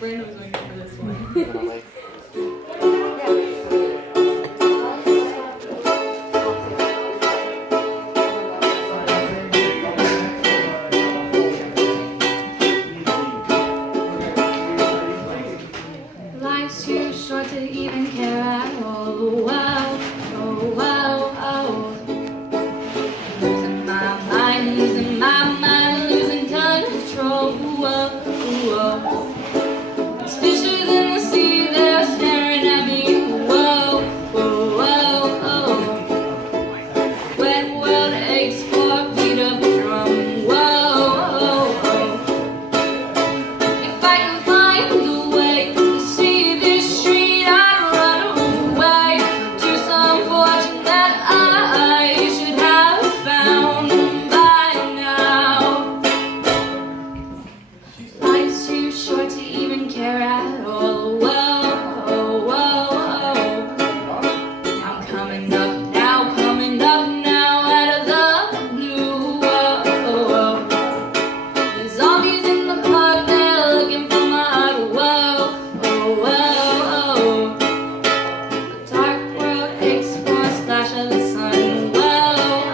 Brandon was waiting for this one. Life's too short to even care at all. Wow, oh, wow, oh. Losing my mind, losing control. Whoa, whoa. These fishes in the sea, they're staring at me. Whoa, whoa, whoa, oh. Wet world aches for a beat of a drum. Whoa, whoa, whoa. If I can find a way to see this street, I'd run away to some fortune that I should have found by now. Life's too short to even care at all. Whoa, oh, whoa, oh. I'm coming up now out of the blue. Whoa, oh, oh. There's zombies in the park, they're looking for my heart. Whoa, oh, whoa, oh. The dark world aches for a splash of the sun. Whoa,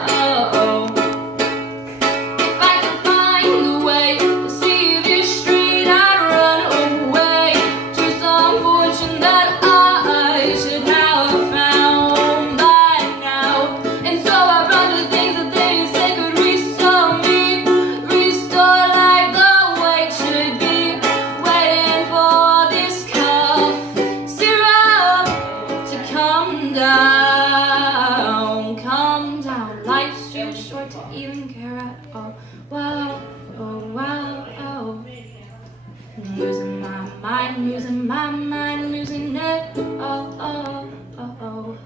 oh, oh. If I could find a way to see this street, I'd run away to some fortune that I should have found by now. And so I run to things that they say could restore me, restore life the way it should be. Waiting for this cough syrup to come down, come down. Life's too short to even care at all. Wow, oh, wow, oh. I'm losing my mind, losing it. Oh, oh, oh, oh.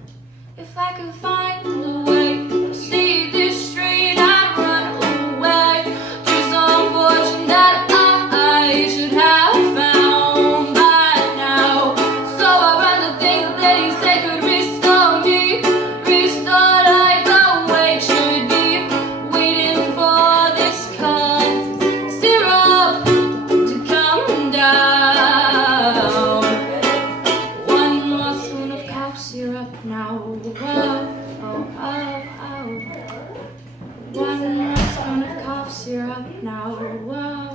If I could find a way to see this street, I'd run away to some fortune that I should have found by now. So I run to things that they say could restore me, restore life the way it should be. Waiting for this cough syrup to come down. One more spoon of cough syrup now. Whoa, oh, oh, oh. One more spoon of cough syrup now. Whoa.